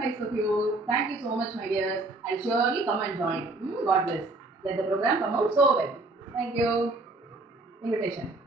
nice of you. Thank you so much, my dears. I'll surely come and join. God bless. Let the program come out so well. Thank you. Invitation.